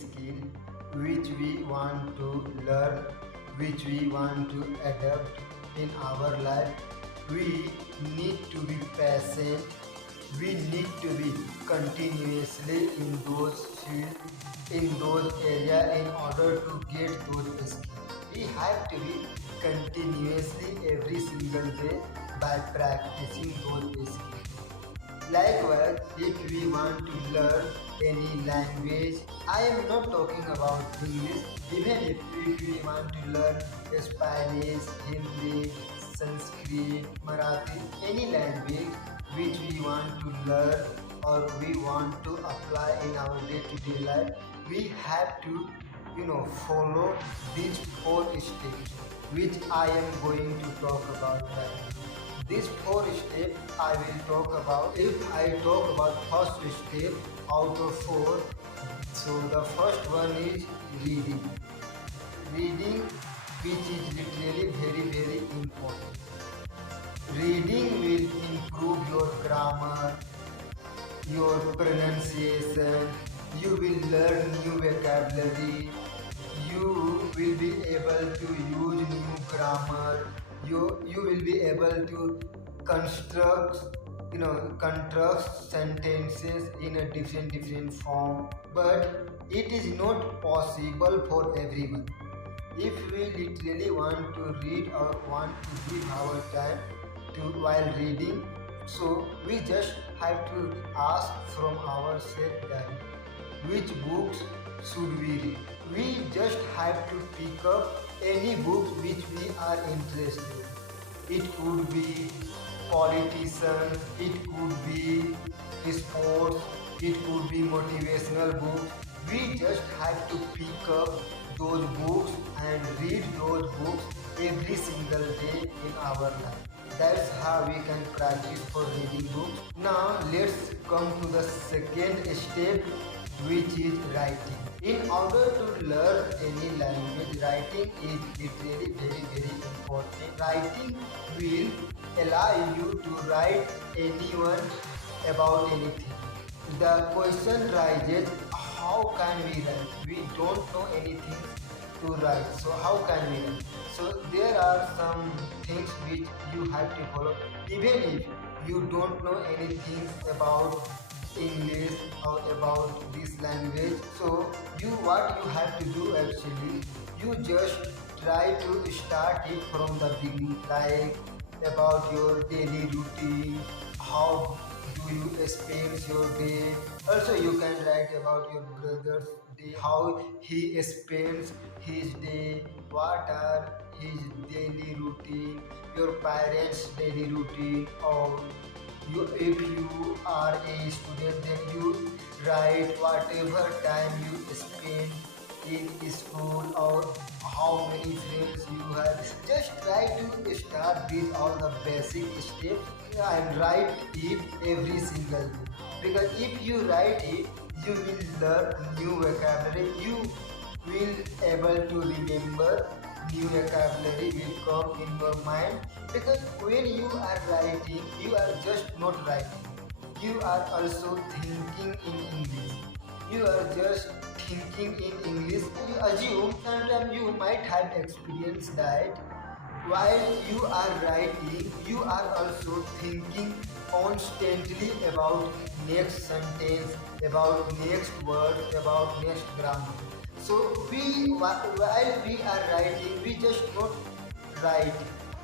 skill which we want to learn, which we want to adapt in our life. We need to be patient. We need to be continuously in those fields, in those areas in order to get those skills. We have to be continuously every single day by practicing those skills. Likewise, if we want to learn any language, I am not talking about English, even if we want to learn Spanish, Hindi, Sanskrit, Marathi, any language which we want to learn or we want to apply in our day-to-day life, we have to follow these four steps which I am going to talk about right now. These four steps I will talk about. If I talk about first step out of four, so the first one is reading. Reading, which is literally very important. Reading will improve your grammar, your pronunciation, you will learn new vocabulary, you will be able to use new grammar, you will be able to construct construct sentences in a different form, but it is not possible for everyone. If we literally want to read or want to give our time to while reading, so we just have to ask from ourselves that which books should we read. We just have to pick up any books which we are interested. It could be politician, it could be sports, it could be motivational books. We just have to pick up those books and read those books every single day in our life. That's how we can practice for reading books. Now let's come to the second step, which is writing. In order to learn any language, writing is literally very important. Writing will allow you to write anyone about anything. The question rises, how can we write? We don't know anything to write, so how can we write? So there are some things which you have to follow. Even if you don't know anything about English or about this language, so what you have to do actually, you just try to start it from the beginning, like about your daily routine, how do you spend your day. Also you can write about your brother's day, how he spends his day, what are his daily routine, your parents daily routine, or if you are a student, then you write whatever time you spend in school or how many friends you have. Just try to start with all the basic steps and write it every single day. Because if you write it, you will learn new vocabulary. You will able to remember new vocabulary will come in your mind, because when you are writing, you are just not writing, you are also thinking in English. You are just thinking in English. You assume, sometimes you might have experienced that while you are writing, you are also thinking constantly about next sentence, about next word, about next grammar. So while we are writing, we just not write,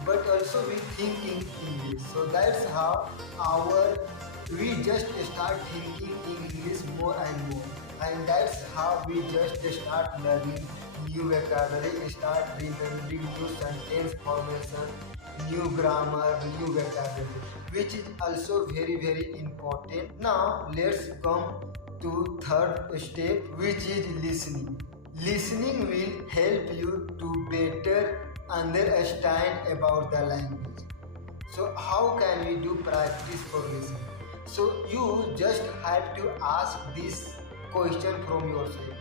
but also we think in English. So that's how we just start thinking in English more and more, and that's how we just start learning new vocabulary, start remembering new sentence formation, new grammar, new vocabulary, which is also very important. Now let's come to third step, which is listening. Listening will help you to better understand about the language. So how can we do practice for listening? So you just have to ask this question from yourself.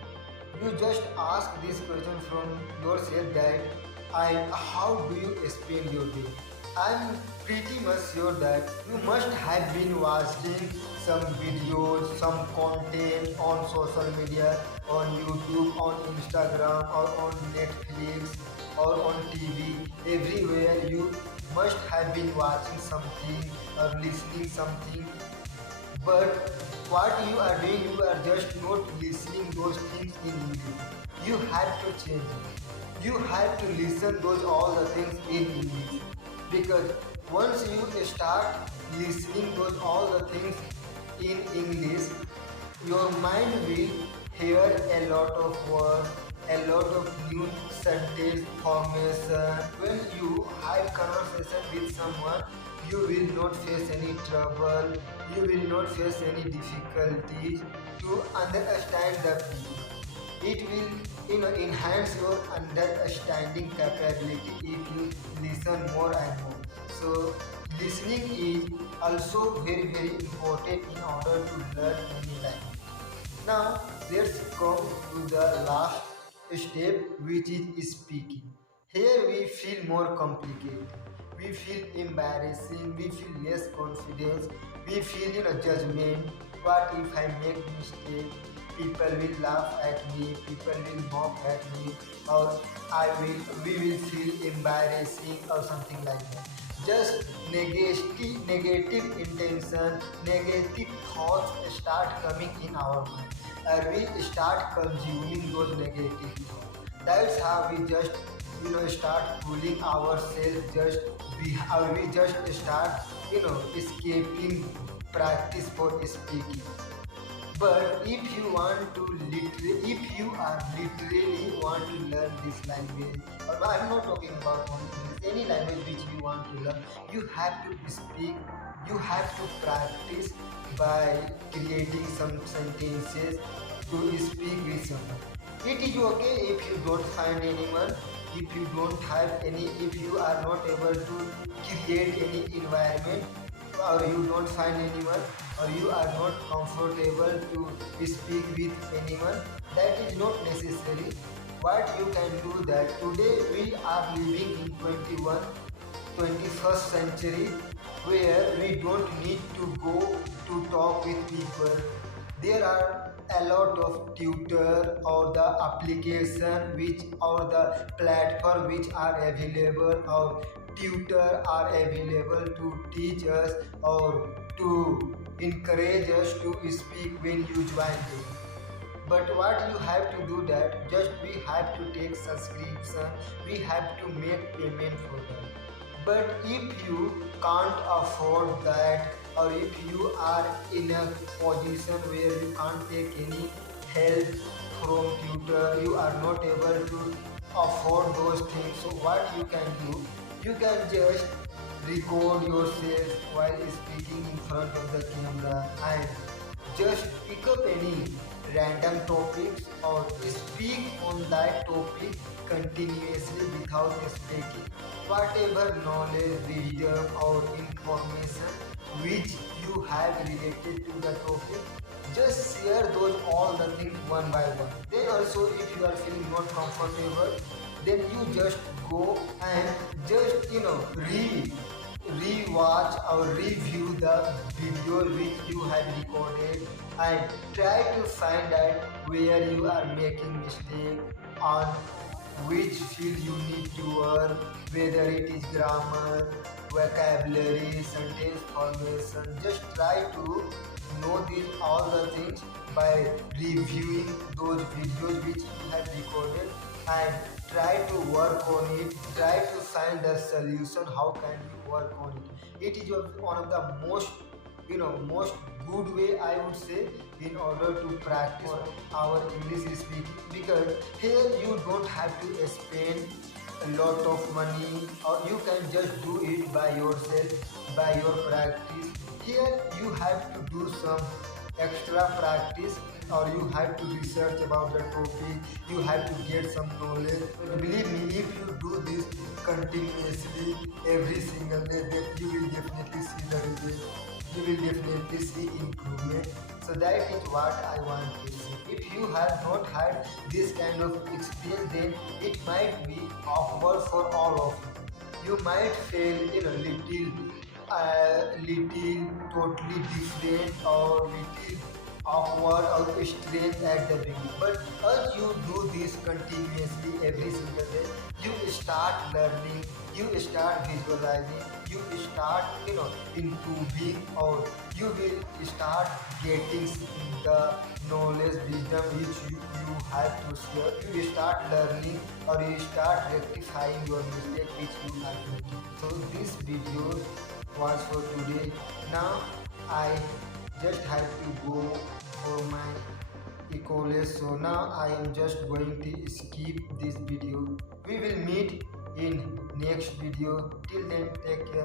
You just ask this question from yourself that how do you spend your day? I'm pretty much sure that you must have been watching some videos, some content on social media, on YouTube, on Instagram, or on Netflix, or on TV. Everywhere you must have been watching something or listening something, but what you are doing, you are just not listening those things in English. You have to change it. You have to listen those all the things in English, because once you start listening those all the things in English, your mind will hear a lot of words, a lot of new sentence formation. When you have conversation with someone, you will not face any trouble, you will not face any difficulties to understand the people. It will enhance your understanding capability if you listen more and more. So listening is also very important in order to learn any language. Now let's come to the last step, which is speaking. Here we feel more complicated. We feel embarrassing, we feel less confidence, we feel judgment. What if I make mistake? People will laugh at me, people will mock at me, or we will feel embarrassing or something like that. Just negative intention, negative thoughts start coming in our mind, and we start consuming those negative thoughts. That's how we just start fooling ourselves. Just we just start escaping practice for speaking. But if you are literally want to learn this language, or I'm not talking about only English, any language which you want to learn, you have to speak, you have to practice by creating some sentences to speak with someone. It is okay if you don't find anyone, if you don't have any, if you are not able to create any environment, or you don't find anyone, or you are not comfortable to speak with anyone. That is not necessary. What you can do, that today we are living in 21st century, where we don't need to go to talk with people. There are a lot of tutor or the application which, or the platform which are available, or tutor are available to teach us or to encourage us to speak when you join them. But what you have to do, that just we have to take subscription, we have to make payment for that. But if you can't afford that, or if you are in a position where you can't take any help from tutor, you are not able to afford those things, so what you can do, you can just record yourself while speaking in front of the camera, and just pick up any random topics or speak on that topic continuously without speaking. Whatever knowledge, wisdom, or information which you have related to the topic, just share those all the things one by one. Then also, if you are feeling not comfortable, then you just go and just re-watch or review the video which you had recorded, and try to find out where you are making mistake, on which field you need to work, whether it is grammar, vocabulary, sentence formation. Just try to know these all the things by reviewing those videos which you have recorded, and try to work on it, try to find a solution how can you work on it. It is one of the most good way, I would say, in order to practice our English speaking, because here you don't have to spend a lot of money, or you can just do it by yourself, by your practice. Here you have to do some extra practice, or you have to research about the topic, you have to get some knowledge. But believe me, if you do this continuously every single day, then you will definitely see the result, you will definitely see improvement. So that is what I want to say. If you have not had this kind of experience, then it might be awkward for all of you. You might fail in a little a little totally different or little awkward or strange at the beginning. But as you do this continuously every single day, you start learning, you start visualizing, you start improving, or you will start getting the knowledge, wisdom which you have to share. You start learning or you start rectifying your mistake which you are making. So this video was for today. Now I just have to go for my college, so now I am just going to skip this video. We will meet in next video. Till then, take care.